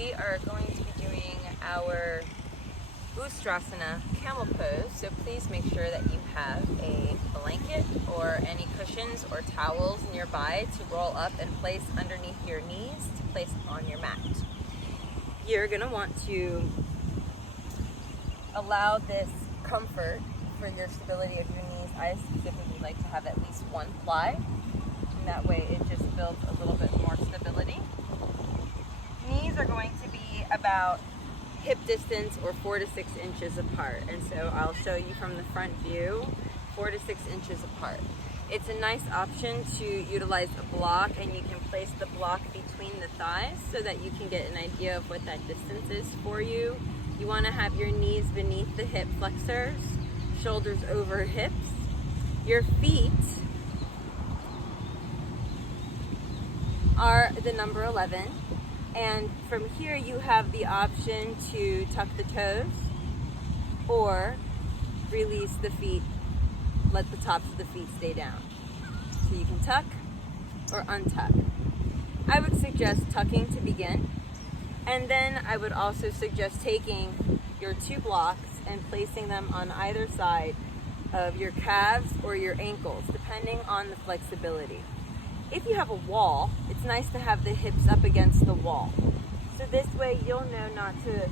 we are going to be doing our Ustrasana Camel Pose, so please make sure that you have a blanket or any cushions or towels nearby to roll up and place underneath your knees to place on your mat. You're going to want to allow this comfort for your stability of your knees. I specifically like to have at least one ply, and that way it just builds a little bit more stability. Knees are going to be about hip distance or 4 to 6 inches apart, and so I'll show you from the front view, 4 to 6 inches apart. It's a nice option to utilize a block, and you can place the block between the thighs so that you can get an idea of what that distance is for you. You want to have your knees beneath the hip flexors, shoulders over hips. Your feet are the number 11. And from here you have the option to tuck the toes or release the feet, let the tops of the feet stay down. So you can tuck or untuck. I would suggest tucking to begin, and then I would also suggest taking your 2 blocks and placing them on either side of your calves or your ankles, depending on the flexibility. If you have a wall, it's nice to have the hips up against the wall. So this way you'll know not to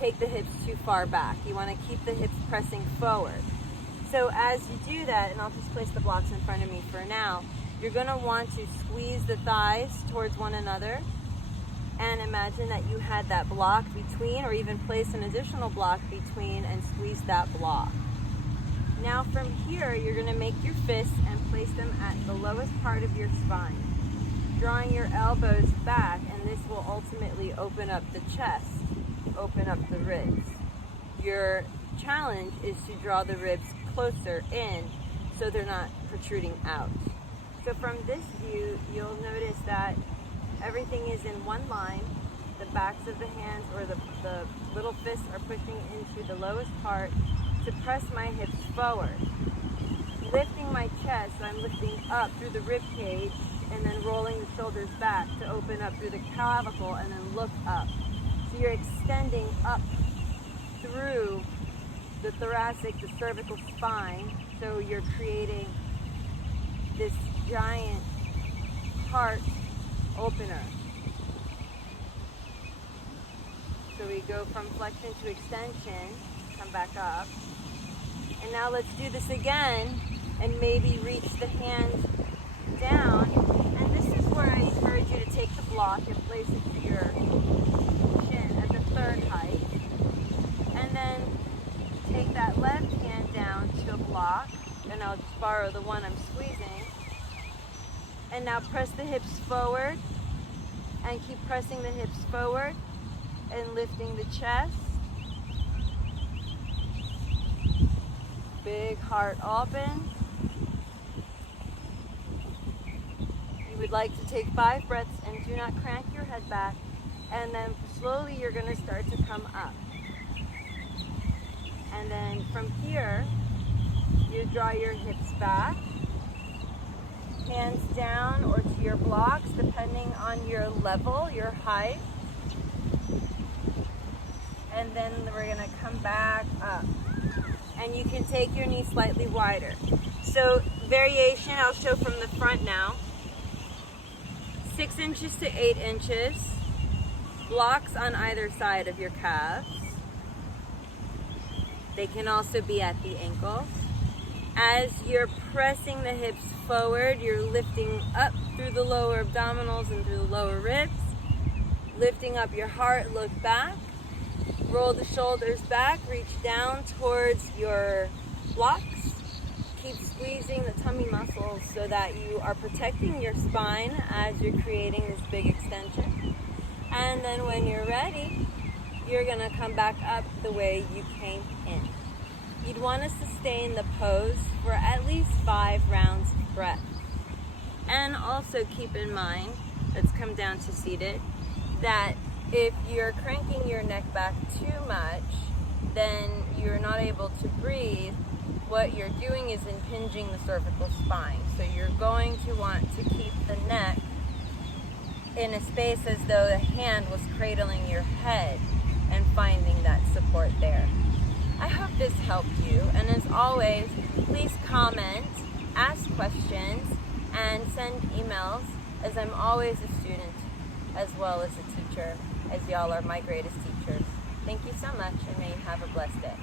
take the hips too far back. You want to keep the hips pressing forward. So as you do that, and I'll just place the blocks in front of me for now, you're going to want to squeeze the thighs towards one another, and imagine that you had that block between, or even place an additional block between and squeeze that block. Now from here, you're going to make your fists and place them at the lowest part of your spine, drawing your elbows back, and this will ultimately open up the chest, open up the ribs. Your challenge is to draw the ribs closer in so they're not protruding out. So from this view, you'll notice that everything is in one line. The backs of the hands or the little fists are pushing into the lowest part to press my hips forward. Lifting my chest, so I'm lifting up through the rib cage and then rolling the shoulders back to open up through the clavicle and then look up. So you're extending up through the thoracic, the cervical spine, so you're creating this giant heart opener. So we go from flexion to extension, come back up. And now let's do this again and maybe reach the hands down. And this is where I encourage you to take the block and place it to your chin at the 3rd height. And then take that left hand down to a block, and I'll just borrow the one I'm squeezing. And now press the hips forward and keep pressing the hips forward and lifting the chest. Big heart open. You would like to take 5 breaths and do not crank your head back. And then slowly you're going to start to come up. And then from here, you draw your hips back, hands down or to your blocks, depending on your level, your height. And then we're going to come back up. And you can take your knee slightly wider. So variation, I'll show from the front now. 6 inches to 8 inches. Blocks on either side of your calves. They can also be at the ankles. As you're pressing the hips forward, you're lifting up through the lower abdominals and through the lower ribs. Lifting up your heart, look back. Roll the shoulders back, reach down towards your blocks. Keep squeezing the tummy muscles so that you are protecting your spine as you're creating this big extension. And then when you're ready, you're going to come back up the way you came in. You'd want to sustain the pose for at least 5 rounds of breath. And also keep in mind, let's come down to seated, that if you're cranking your neck back too much, then you're not able to breathe. What you're doing is impinging the cervical spine. So you're going to want to keep the neck in a space as though the hand was cradling your head and finding that support there. I hope this helped you, and as always, please comment, ask questions, and send emails, as I'm always a student as well as a teacher, as y'all are my greatest teachers. Thank you so much, and may you have a blessed day.